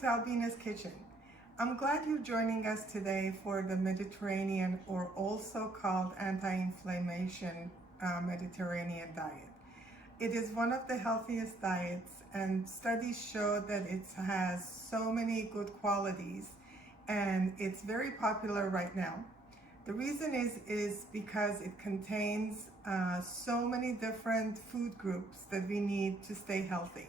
to Albina's Kitchen. I'm glad you're joining us today for the Mediterranean, or also called anti-inflammation Mediterranean diet. It is one of the healthiest diets, and studies show that it has so many good qualities, and it's very popular right now. The reason is because it contains so many different food groups that we need to stay healthy.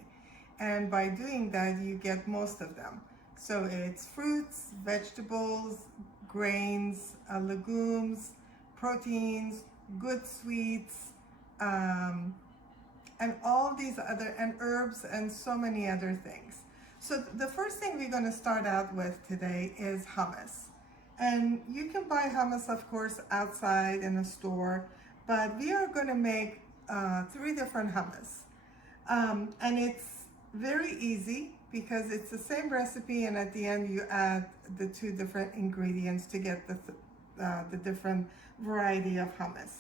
And by doing that, you get most of them. So it's fruits, vegetables, grains, legumes, proteins, good sweets, and all these other, and herbs, and so many other things. So the first thing we're going to start out with today is hummus. And you can buy hummus, of course, outside in a store, but we are going to make 3 different hummus. And it's very easy because it's the same recipe, and at the end you add the 2 different ingredients to get the different variety of hummus.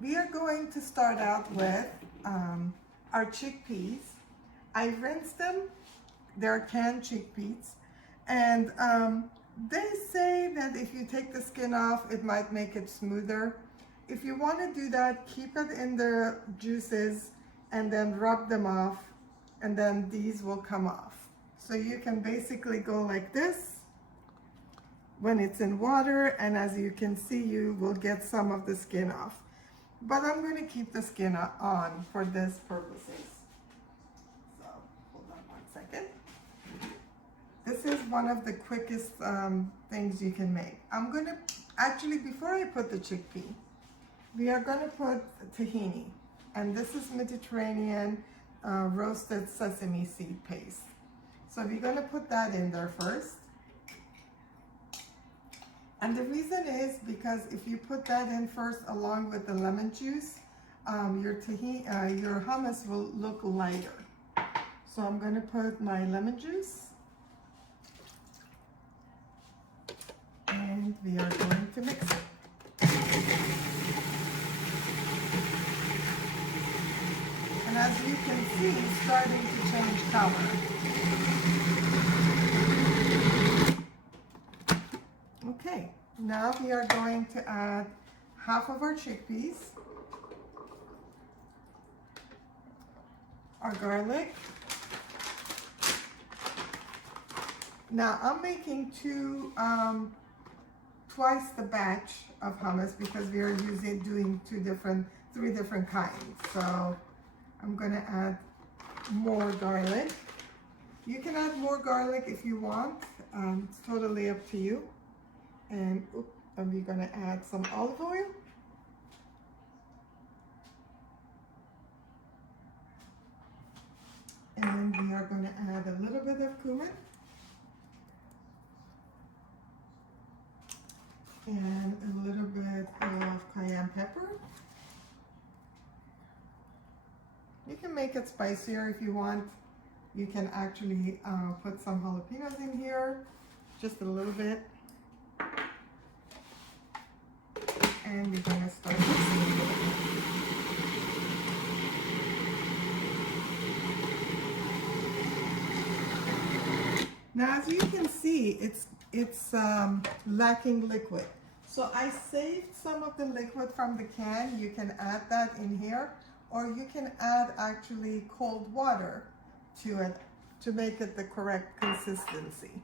We are going to start out with our chickpeas. I rinsed them. They're canned chickpeas, and they say that if you take the skin off, it might make it smoother. If you want to do that, keep it in the juices and then rub them off, and then these will come off. So you can basically go like this when it's in water, and as you can see, you will get some of the skin off. But I'm going to keep the skin on for this purposes. So hold on one second. This is one of the quickest things you can make. I'm going to, actually, before I put the chickpea, we are going to put tahini. And this is Mediterranean roasted sesame seed paste. So we're going to put that in there first. And the reason is because if you put that in first along with the lemon juice, your hummus will look lighter. So I'm going to put my lemon juice. And we are going to mix it. And as you can see, it's starting to change color. Okay, now we are going to add half of our chickpeas, our garlic. Now I'm making twice the batch of hummus because we are doing 3 different kinds. So I'm going to add more garlic. You can add more garlic if you want. It's totally up to you. And we're going to add some olive oil. And we are going to add a little bit of cumin. And a little bit of cayenne pepper. You can make it spicier if you want. You can actually put some jalapenos in here, just a little bit. And we're going to start mixing. Now, as you can see, it's lacking liquid. So I saved some of the liquid from the can. You can add that in here, or you can add actually cold water to it to make it the correct consistency.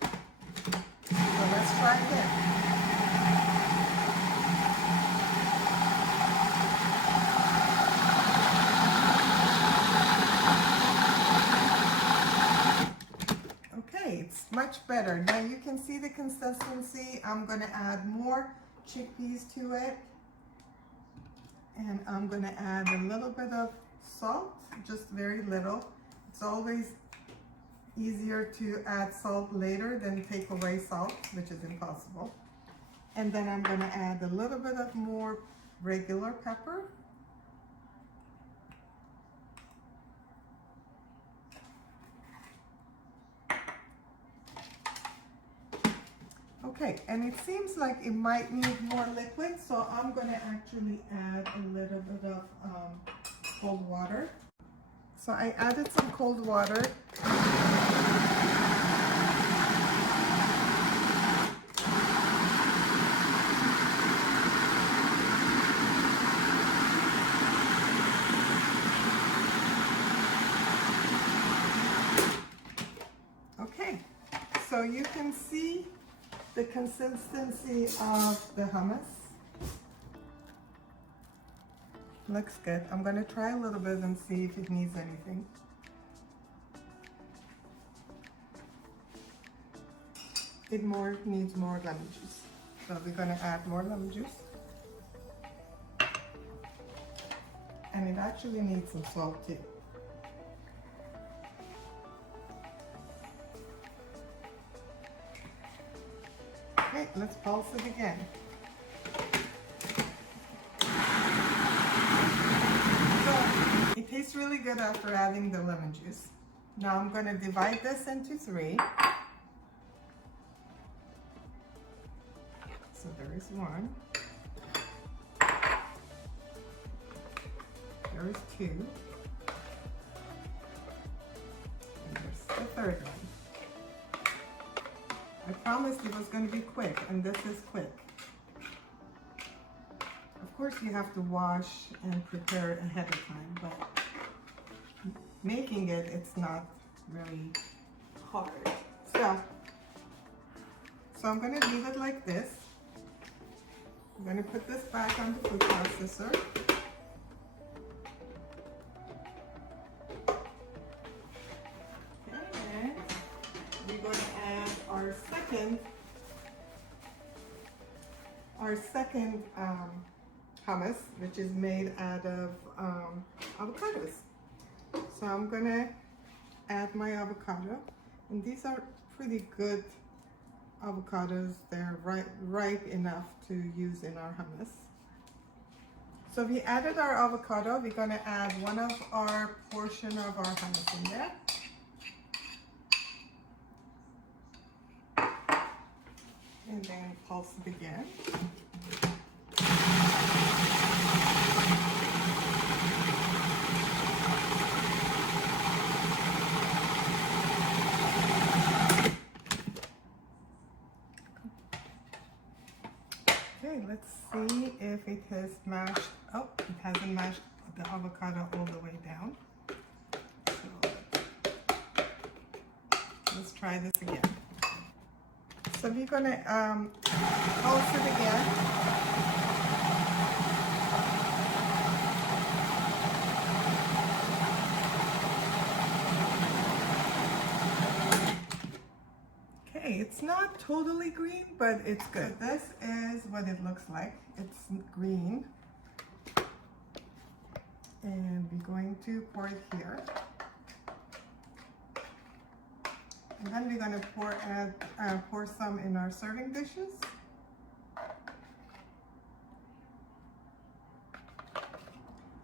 So let's try again. It's much better. Now you can see the consistency. I'm going to add more chickpeas to it. And I'm going to add a little bit of salt, just very little. It's always easier to add salt later than take away salt, which is impossible. And then I'm going to add a little bit of more regular pepper. Okay, and it seems like it might need more liquid, so I'm going to actually add a little bit of cold water. So I added some cold water. Okay, so you can see the consistency of the hummus. Looks good. I'm gonna try a little bit and see if it needs anything. It needs more lemon juice. So we're gonna add more lemon juice. And it actually needs some salt too. Okay, let's pulse it again. So it tastes really good after adding the lemon juice. Now I'm gonna divide this into 3. So there is 1. There is 2. And there's the 3rd one. I promised it was going to be quick, and this is quick. Of course, you have to wash and prepare it ahead of time, but making it, it's not really hard. So I'm going to leave it like this. I'm going to put this back on the food processor. We're going to add our second hummus, which is made out of avocados. So I'm going to add my avocado, and these are pretty good avocados. They're ripe enough to use in our hummus. So we added our avocado. We're going to add one of our portion of our hummus in there. And then pulse it again. Okay, let's see if it has mashed. Oh, it hasn't mashed the avocado all the way down. So let's try this again. So we're gonna pulse it again. Okay, it's not totally green, but it's good. So this is what it looks like. It's green. And we're going to pour it here. And then we're going to pour some in our serving dishes.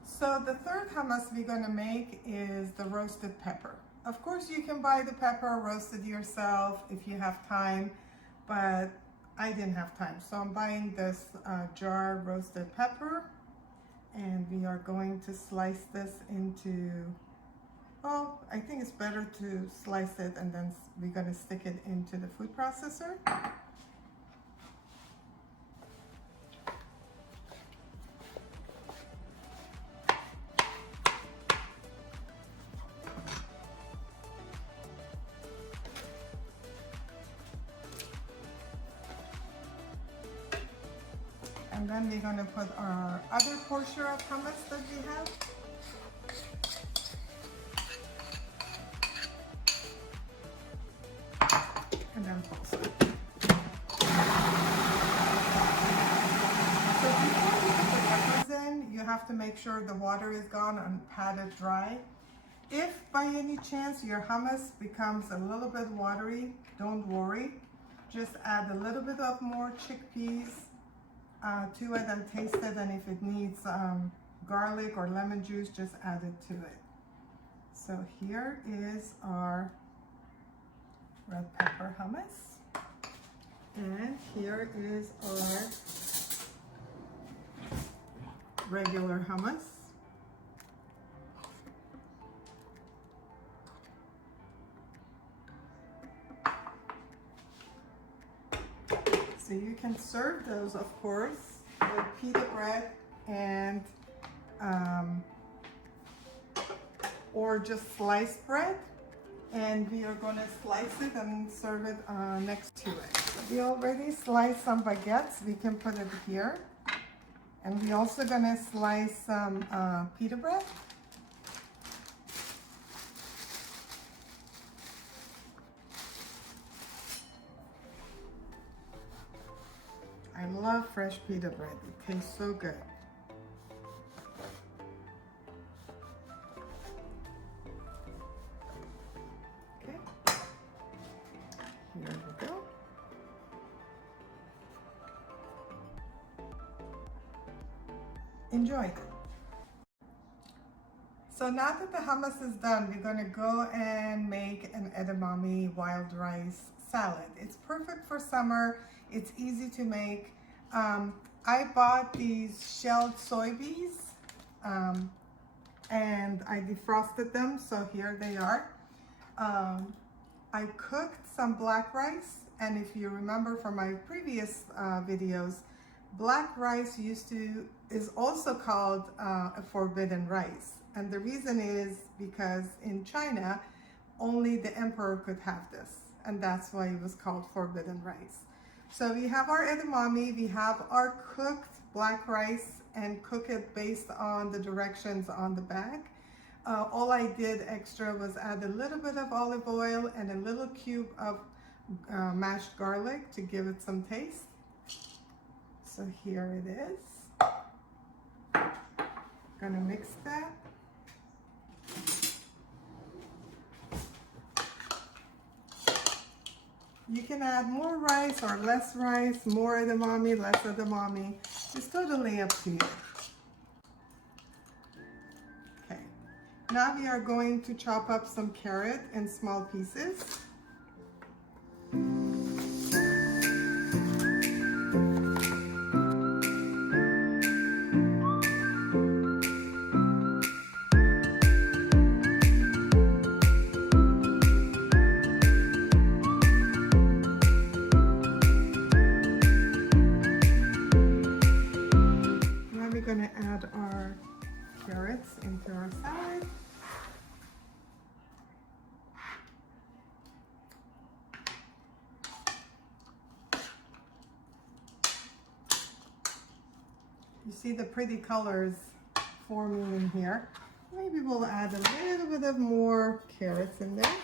So the third hummus we're going to make is the roasted pepper. Of course, you can buy the pepper, roast it yourself if you have time, but I didn't have time. So I'm buying this jar roasted pepper, and we are going to slice this into, well, I think it's better to slice it and then we're going to stick it into the food processor. And then we're going to put our other portion of hummus that we have. And then pulse it. So before you put the peppers in, you have to make sure the water is gone and pat it dry. If by any chance your hummus becomes a little bit watery, don't worry. Just add a little bit of more chickpeas to it and taste it, and if it needs garlic or lemon juice, just add it to it. So here is our red pepper hummus, and here is our regular hummus. So you can serve those, of course, with pita bread and or just sliced bread. And we are going to slice it and serve it next to it. We already sliced some baguettes. We can put it here. And we're also going to slice some pita bread. I love fresh pita bread. It tastes so good. Okay. Here we go. Enjoy. So now that the hummus is done, we're going to go and make an edamame wild rice salad. It's perfect for summer. It's easy to make. I bought these shelled soybeans and I defrosted them, so here they are. I cooked some black rice, and if you remember from my previous videos, black rice is also called a forbidden rice. And the reason is because in China, only the emperor could have this. And that's why it was called forbidden rice. So we have our edamame, we have our cooked black rice, and cook it based on the directions on the bag. All I did extra was add a little bit of olive oil and a little cube of mashed garlic to give it some taste. So here it is. Gonna mix that. You can add more rice or less rice, more edamame, less edamame. It's totally up to you. Okay, now we are going to chop up some carrot in small pieces. We're going to add our carrots into our salad. You see the pretty colors forming in here. Maybe we'll add a little bit of more carrots in there.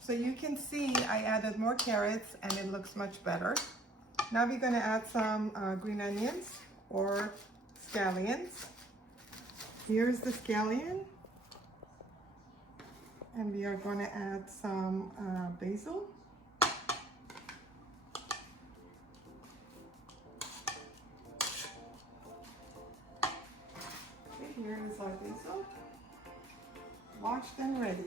So you can see I added more carrots and it looks much better. Now we're going to add some green onions or scallions. Here's the scallion. And we are going to add some basil. Okay, here is our basil. Washed and ready.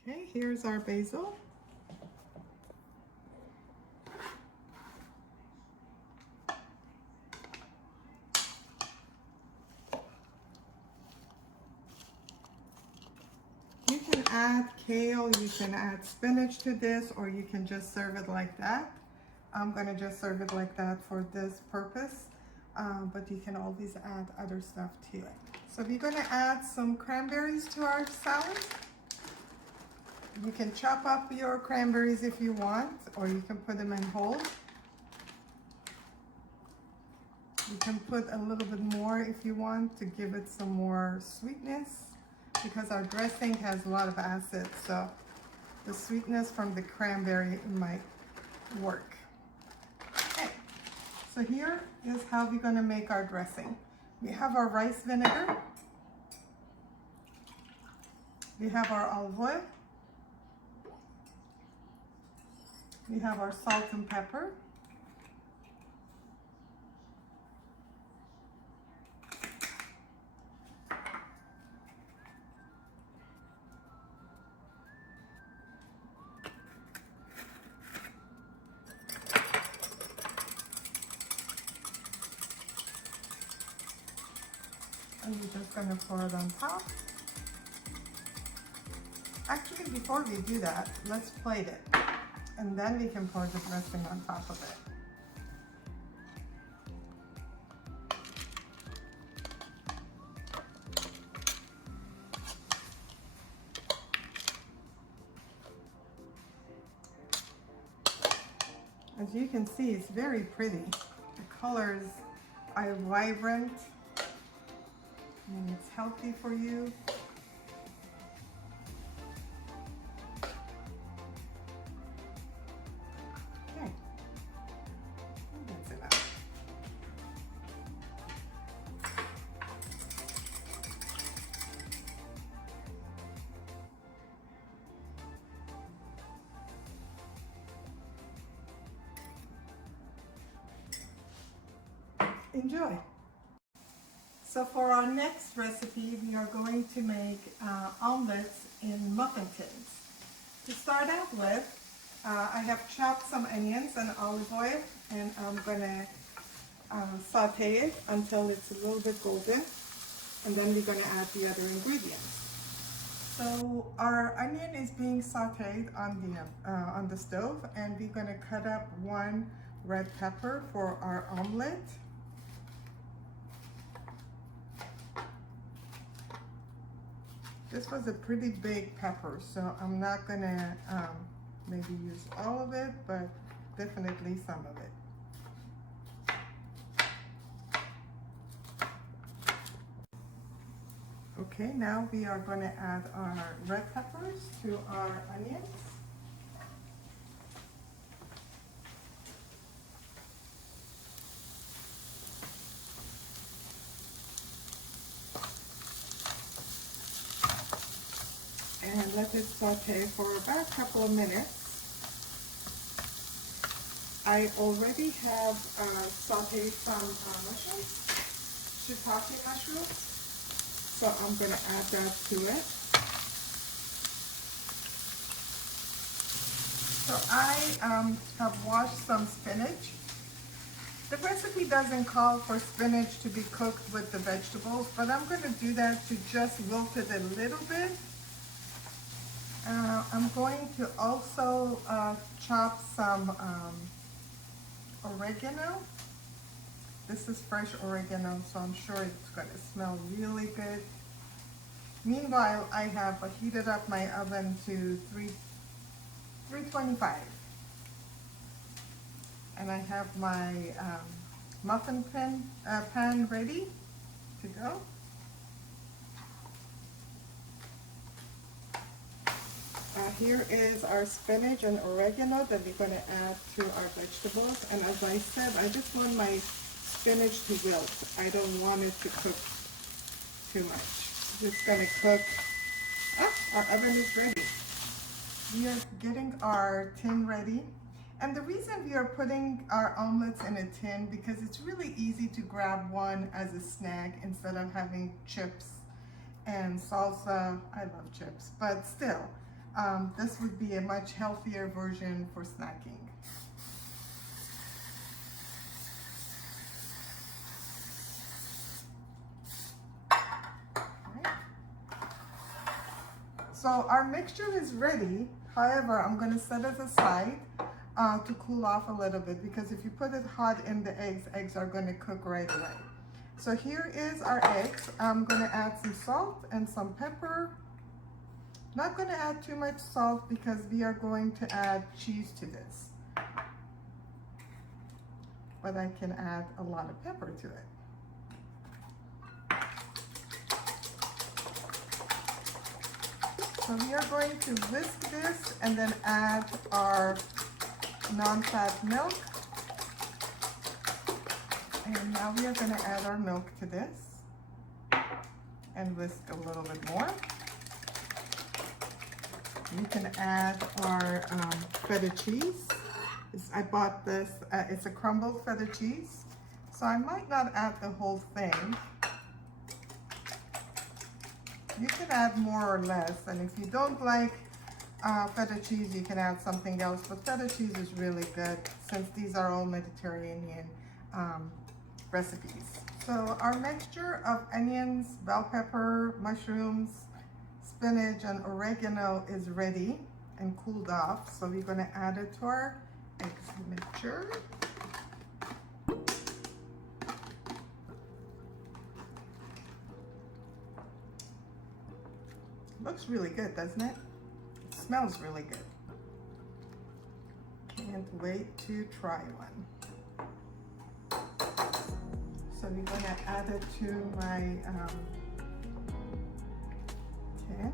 Okay, here's our basil. You can add kale, you can add spinach to this, or you can just serve it like that. I'm going to just serve it like that for this purpose, but you can always add other stuff to it. So we're going to add some cranberries to our salad. You can chop up your cranberries if you want, or you can put them in whole. You can put a little bit more if you want to give it some more sweetness, because our dressing has a lot of acid, so the sweetness from the cranberry might work. Okay, so here is how we're going to make our dressing. We have our rice vinegar. We have our olive oil. We have our salt and pepper. going to pour it on top. Actually, before we do that, let's plate it. And then we can pour the dressing on top of it. As you can see, it's very pretty. The colors are vibrant and it's healthy for you. Okay, that's enough. Enjoy. So for our next recipe, we are going to make omelets in muffin tins. To start out with, I have chopped some onions and olive oil, and I'm gonna saute it until it's a little bit golden, and then we're gonna add the other ingredients. So our onion is being sauteed on the stove, and we're gonna cut up one red pepper for our omelet. This was a pretty big pepper, so I'm not gonna maybe use all of it, but definitely some of it. Okay, now we are gonna add our red peppers to our onions. And let it saute for about a couple of minutes. I already have sauteed some mushrooms, shiitake mushrooms, so I'm going to add that to it. So I have washed some spinach. The recipe doesn't call for spinach to be cooked with the vegetables, but I'm going to do that to just wilt it a little bit. I'm going to also chop some oregano. This is fresh oregano, so I'm sure it's going to smell really good. Meanwhile, I have heated up my oven to 325. And I have my muffin pan ready to go. Here is our spinach and oregano that we're going to add to our vegetables. And as I said, I just want my spinach to wilt. I don't want it to cook too much. Just going to cook. Our oven is ready. We are getting our tin ready. And the reason we are putting our omelets in a tin, because it's really easy to grab one as a snack instead of having chips and salsa. I love chips, but still. This would be a much healthier version for snacking. Right. So our mixture is ready. However, I'm going to set it aside to cool off a little bit, because if you put it hot in the eggs are going to cook right away. So here is our eggs. I'm going to add some salt and some pepper. Not going to add too much salt because we are going to add cheese to this. But I can add a lot of pepper to it. So we are going to whisk this and then add our non-fat milk. And now we are going to add our milk to this and whisk a little bit more. We can add our feta cheese. I bought this, it's a crumbled feta cheese. So I might not add the whole thing. You can add more or less, and if you don't like feta cheese, you can add something else, but feta cheese is really good since these are all Mediterranean recipes. So our mixture of onions, bell pepper, mushrooms, spinach, and oregano is ready and cooled off. So we're gonna add it to our egg mixture. Looks really good, doesn't it? It smells really good. Can't wait to try one. So we're gonna add it to my tin.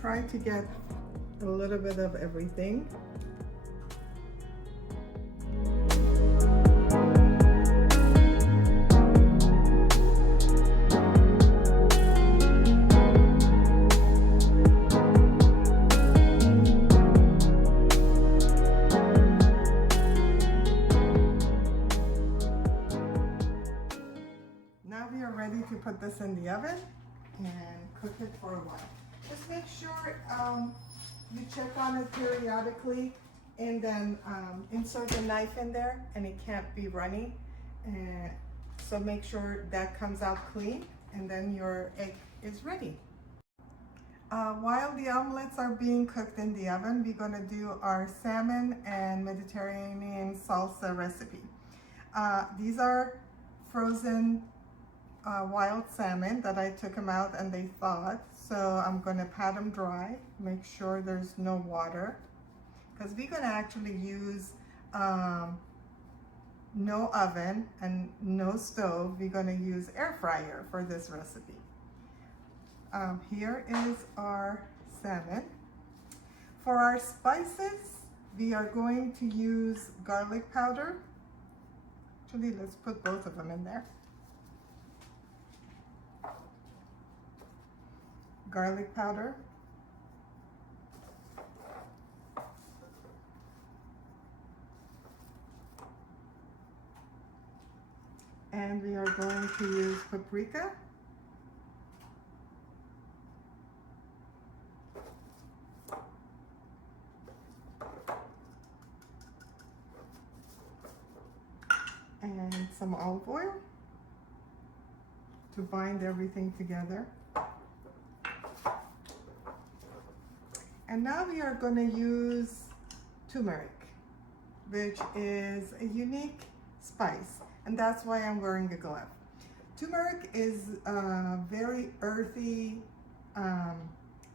Try to get a little bit of everything. To put this in the oven and cook it for a while. Just make sure you check on it periodically, and then insert the knife in there, and it can't be runny. So make sure that comes out clean, and then your egg is ready. While the omelets are being cooked in the oven, we're going to do our salmon and Mediterranean salsa recipe. These are frozen wild salmon that I took them out and they thawed. So I'm going to pat them dry, make sure there's no water, because we're going to actually use no oven and no stove. We're going to use air fryer for this recipe. Here is our salmon. For our spices, we are going to use garlic powder. Actually, let's put both of them in there. Garlic powder, and we are going to use paprika, and some olive oil to bind everything together. And now we are going to use turmeric, which is a unique spice, and that's why I'm wearing a glove. Turmeric is a very earthy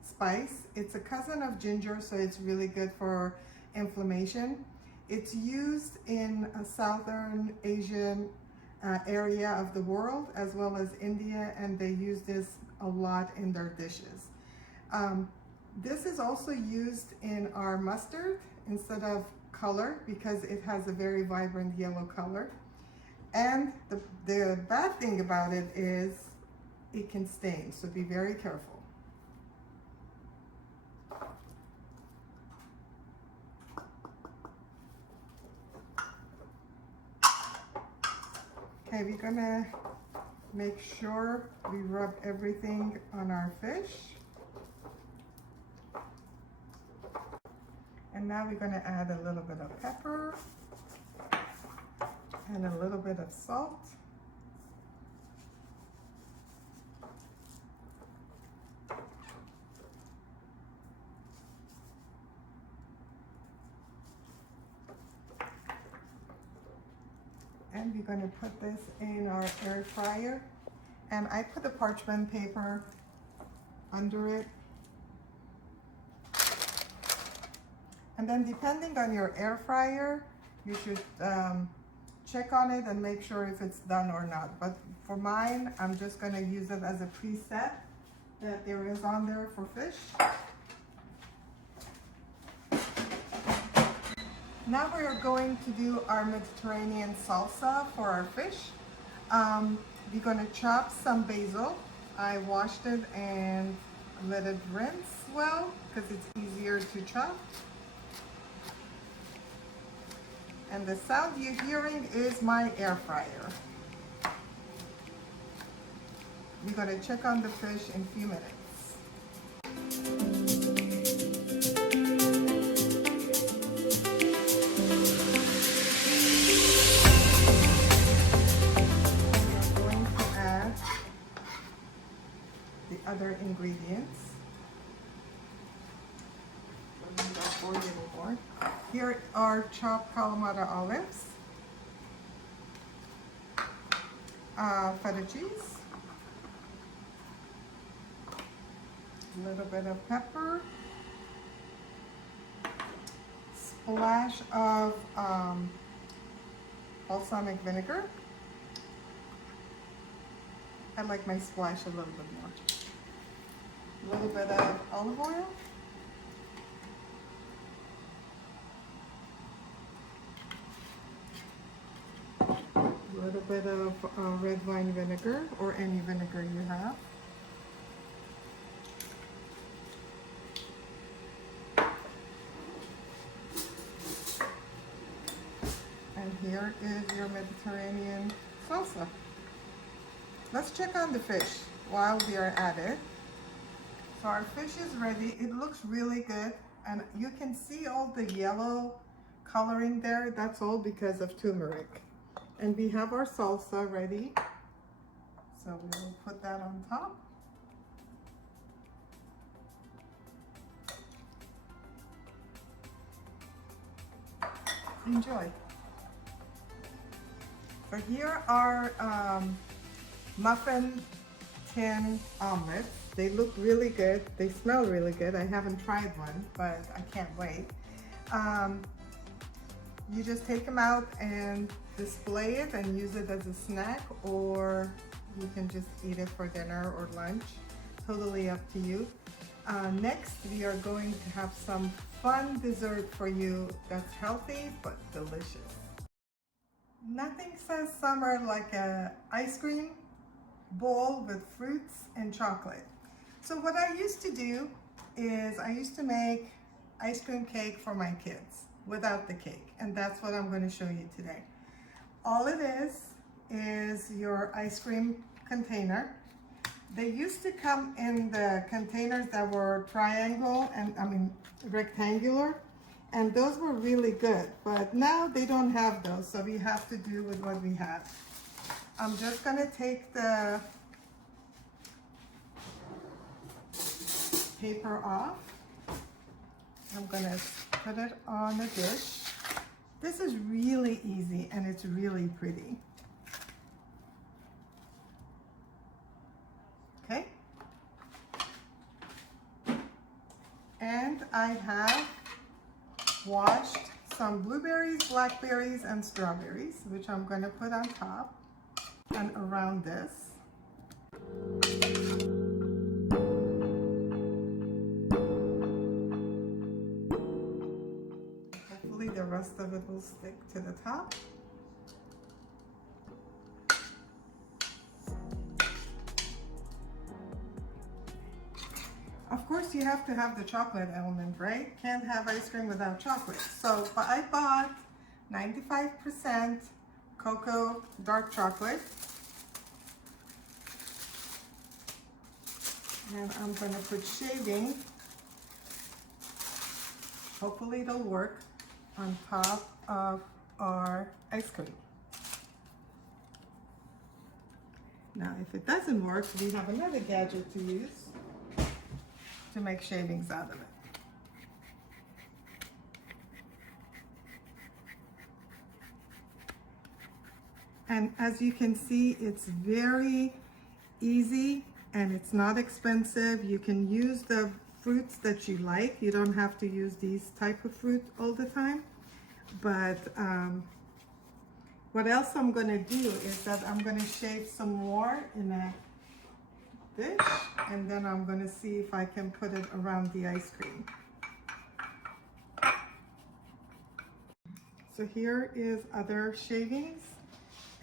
spice. It's a cousin of ginger, so it's really good for inflammation. It's used in a Southern Asian area of the world, as well as India, and they use this a lot in their dishes. This is also used in our mustard instead of color, because it has a very vibrant yellow color. And the bad thing about it is it can stain, so be very careful. Okay, we're gonna make sure we rub everything on our fish. And now we're going to add a little bit of pepper and a little bit of salt. And we're going to put this in our air fryer. And I put the parchment paper under it. And then depending on your air fryer, you should check on it and make sure if it's done or not. But for mine, I'm just gonna use it as a preset that there is on there for fish. Now we are going to do our Mediterranean salsa for our fish. We're gonna chop some basil. I washed it and let it rinse well, because it's easier to chop. And the sound you're hearing is my air fryer. We're going to check on the fish in a few minutes. more. Here are chopped Kalamata olives, feta cheese, a little bit of pepper, splash of balsamic vinegar. I like my splash a little bit more. A little bit of olive oil. A little bit of red wine vinegar or any vinegar you have. And here is your Mediterranean salsa. Let's check on the fish while we are at it. So our fish is ready. It looks really good, and you can see all the yellow coloring there. That's all because of turmeric. And we have our salsa ready. So we will put that on top. Enjoy. So here are muffin tin omelets. They look really good. They smell really good. I haven't tried one, but I can't wait. You just take them out and display it and use it as a snack, or you can just eat it for dinner or lunch. Totally up to you. Next, we are going to have some fun dessert for you that's healthy but delicious. Nothing says summer like an ice cream bowl with fruits and chocolate. So what I used to do is I used to make ice cream cake for my kids without the cake, and that's what I'm going to show you today. All it is your ice cream container. They used to come in the containers that were rectangular, and those were really good, but now they don't have those, so we have to do with what we have. I'm just going to take the paper off. I'm going to put it on a dish. This is really easy and it's really pretty. Okay. And I have washed some blueberries, blackberries, and strawberries, which I'm going to put on top and around this. Hopefully the rest of it will stick to the top. Of course, you have to have the chocolate element, right? Can't have ice cream without chocolate. So I bought 95% cocoa dark chocolate. And I'm going to put shaving, hopefully it'll work, on top of our ice cream. Now, if it doesn't work, we have another gadget to use to make shavings out of it. And as you can see, it's very easy and it's not expensive. You can use the fruits that you like. You don't have to use these type of fruit all the time. But what else I'm going to do is that I'm going to shave some more in a dish, and then I'm going to see if I can put it around the ice cream. So here is other shavings,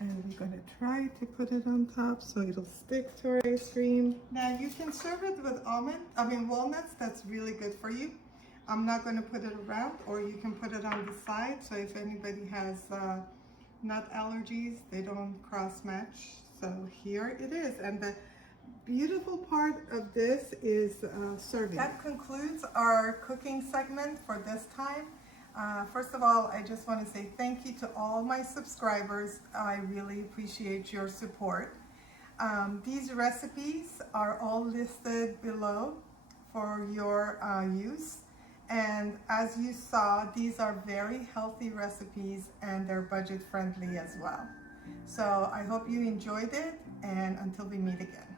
and we're going to try to put it on top so it'll stick to our ice cream. Now you can serve it with walnuts. That's really good for you. I'm not going to put it around, or you can put it on the side, so if anybody has nut allergies, they don't cross match. So here it is, and the beautiful part of this is serving. That concludes our cooking segment for this time. First of all, I just want to say thank you to all my subscribers. I really appreciate your support. These recipes are all listed below for your use. And as you saw, these are very healthy recipes and they're budget friendly as well. So I hope you enjoyed it, and until we meet again.